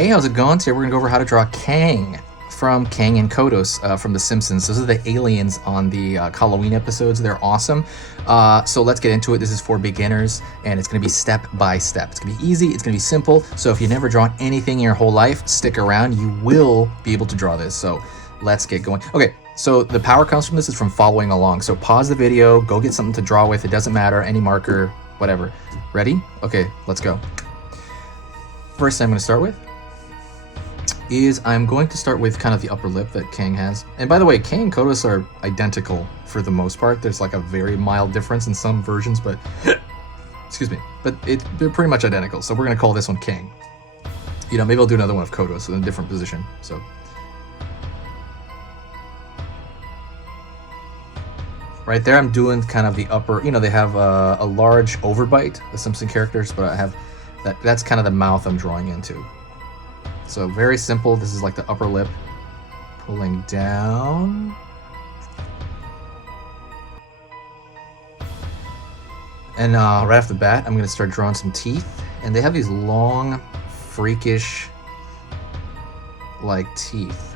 Hey, how's it going? Today we're gonna go over how to draw Kang from Kang and Kodos from The Simpsons. Those are the aliens on the Halloween episodes. They're awesome. So let's get into it. This is for beginners, and it's gonna be step by step. It's gonna be easy, it's gonna be simple. So if you've never drawn anything in your whole life, stick around. You will be able to draw this. So let's get going. Okay, so the power comes from this is from following along. So pause the video, go get something to draw with. It doesn't matter, any marker, whatever. Ready? Okay, let's go. First thing I'm gonna start with is I'm going to start with kind of the upper lip that Kang has. And by the way, Kang and Kodos are identical for the most part. There's like a very mild difference in some versions, but excuse me, but they're pretty much identical. So we're gonna call this one Kang. You know, maybe I'll do another one of Kodos in a different position. So right there, I'm doing kind of the upper, you know, they have a large overbite, the Simpson characters, but I have that's kind of the mouth I'm drawing into. So very simple. This is like the upper lip pulling down. And right off the bat, I'm going to start drawing some teeth. And they have these long, freakish, like, teeth.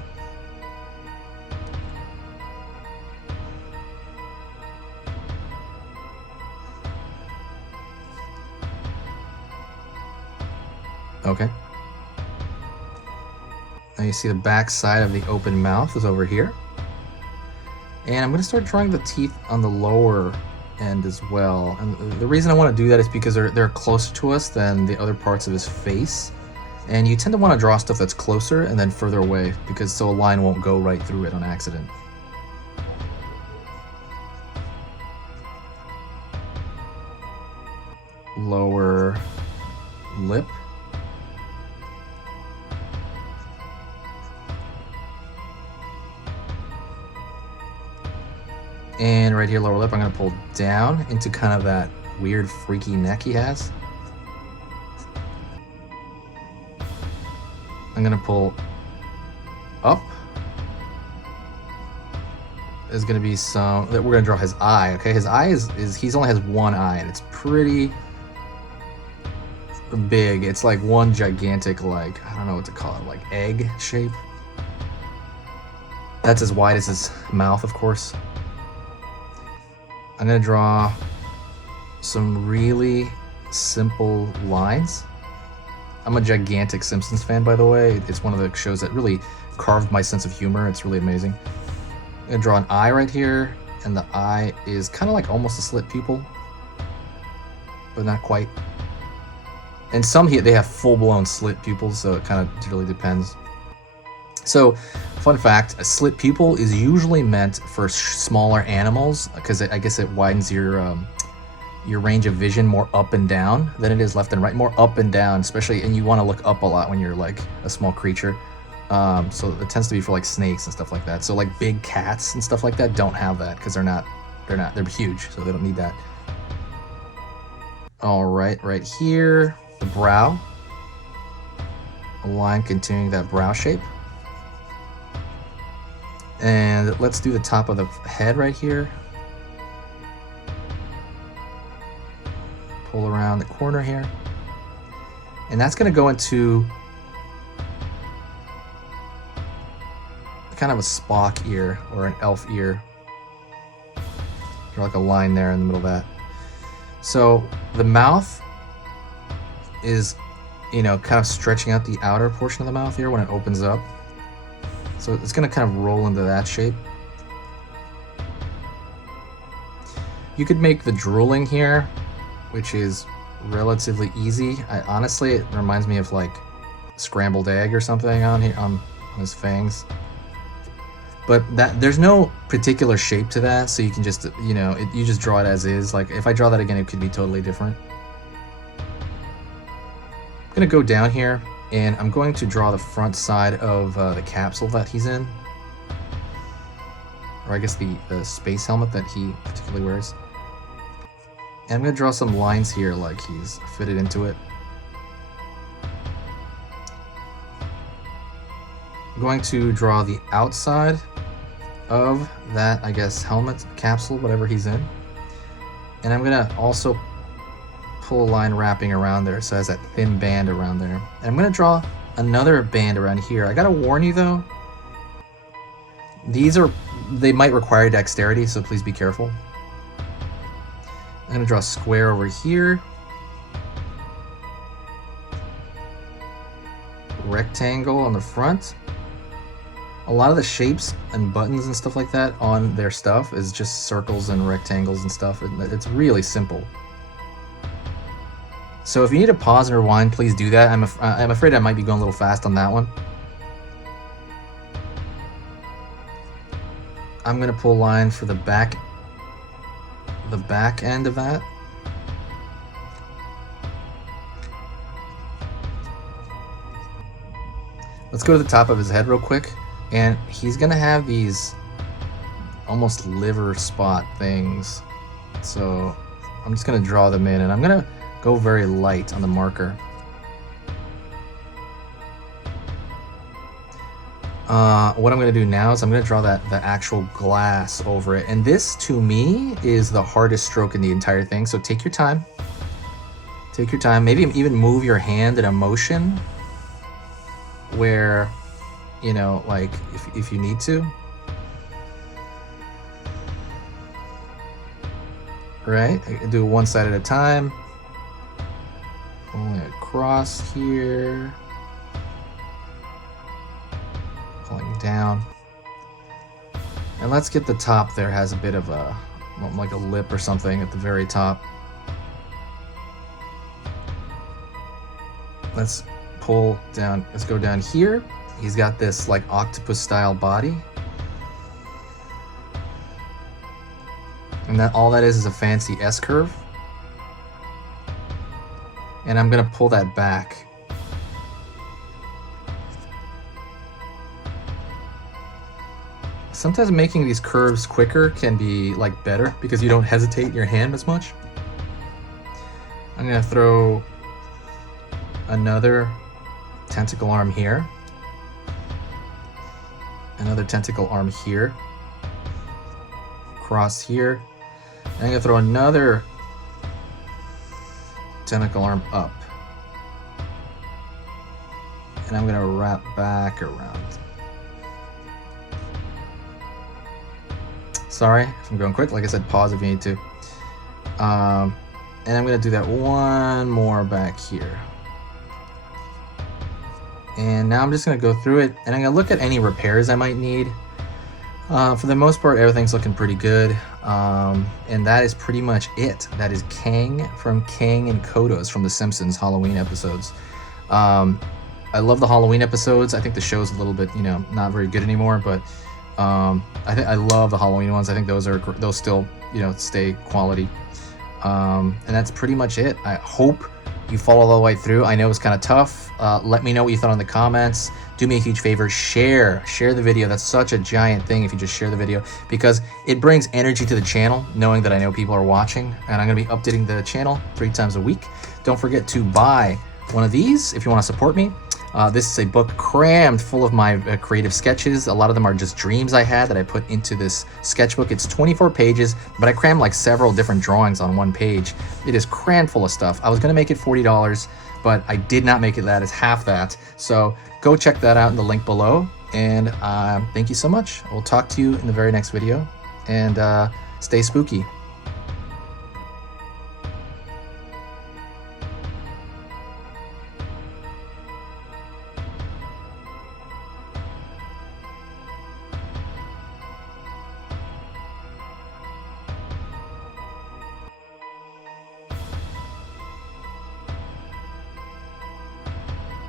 Okay. Now you see the back side of the open mouth is over here. And I'm going to start drawing the teeth on the lower end as well. And the reason I want to do that is because they're closer to us than the other parts of his face. And you tend to want to draw stuff that's closer and then further away, because so a line won't go right through it on accident. Lower lip. And right here, lower lip, I'm going to pull down into kind of that weird, freaky neck he has. I'm going to pull up. There's going to be some, we're going to draw his eye, okay? His eye he only has one eye, and it's pretty big. It's like one gigantic, like, I don't know what to call it, like egg shape. That's as wide as his mouth, of course. I'm going to draw some really simple lines. I'm a gigantic Simpsons fan, by the way. It's one of the shows that really carved my sense of humor. It's really amazing. I'm going to draw an eye right here, and the eye is kind of like almost a slit pupil, but not quite. And some here, they have full-blown slit pupils, so it kind of really depends. So, fun fact, a slit pupil is usually meant for smaller animals, because I guess it widens your range of vision more up and down than it is left and right. More up and down, especially, and you want to look up a lot when you're like a small creature. So it tends to be for like snakes and stuff like that. So like big cats and stuff like that don't have that, because they're huge, so they don't need that. All right, right here, the brow. A line continuing that brow shape. And let's do the top of the head right here. Pull around the corner here. And that's going to go into kind of a Spock ear or an elf ear. Draw like a line there in the middle of that. So the mouth is, you know, kind of stretching out the outer portion of the mouth here when it opens up. So it's going to kind of roll into that shape. You could make the drooling here, which is relatively easy. Honestly, it reminds me of like scrambled egg or something on here on his fangs. But there's no particular shape to that, so you can just, you know, you just draw it as is. Like if I draw that again, it could be totally different. I'm going to go down here. And I'm going to draw the front side of the capsule that he's in. Or I guess the space helmet that he particularly wears. And I'm going to draw some lines here like he's fitted into it. I'm going to draw the outside of that, I guess, helmet, capsule, whatever he's in. And I'm going to also pull a line wrapping around there, so it has that thin band around there. And I'm going to draw another band around here. I gotta warn you though, they might require dexterity, so please be careful. I'm gonna draw a square over here. Rectangle on the front. A lot of the shapes and buttons and stuff like that on their stuff is just circles and rectangles and stuff. It's really simple. So if you need to pause and rewind, please do that. I'm afraid I might be going a little fast on that one. I'm gonna pull a line for the back end of that. Let's go to the top of his head real quick. And he's gonna have these almost liver spot things. So I'm just gonna draw them in, and I'm gonna go very light on the marker. What I'm gonna do now is I'm gonna draw the actual glass over it. And this, to me, is the hardest stroke in the entire thing. So take your time. Take your time. Maybe even move your hand in a motion where, you know, like if you need to. Right? I do one side at a time. Pulling across here. Pulling down. And let's get the top there. Has a bit of a, like a lip or something at the very top. Let's pull down. Let's go down here. He's got this like octopus style body. And all that is a fancy S curve. And I'm gonna pull that back. Sometimes making these curves quicker can be like better because you don't hesitate in your hand as much. I'm gonna throw another tentacle arm here. Another tentacle arm here. Cross here. And I'm gonna throw another tentacle arm up. And I'm gonna wrap back around. Sorry if I'm going quick. Like I said, pause if you need to. And I'm gonna do that one more back here. And now I'm just gonna go through it, and I'm gonna look at any repairs I might need. For the most part, everything's looking pretty good. And that is pretty much it. That is Kang from Kang and Kodos from the Simpsons Halloween episodes. I love the Halloween episodes. I think the show's a little bit, you know, not very good anymore, but I love the Halloween ones. I think those still, you know, stay quality. And that's pretty much it. I hope you follow all the way through. I know it's kind of tough. Let me know what you thought in the comments. Do me a huge favor, share the video. That's such a giant thing if you just share the video, because it brings energy to the channel, knowing that I know people are watching, and I'm gonna be updating the channel 3 times a week. Don't forget to buy one of these if you want to support me. This is a book crammed full of my creative sketches. A lot of them are just dreams I had that I put into this sketchbook. It's 24 pages, but I crammed like several different drawings on one page. It is crammed full of stuff. I was gonna make it $40, but I did not make it that. It's half that. So go check that out in the link below. And thank you so much. We'll talk to you in the very next video, and stay spooky.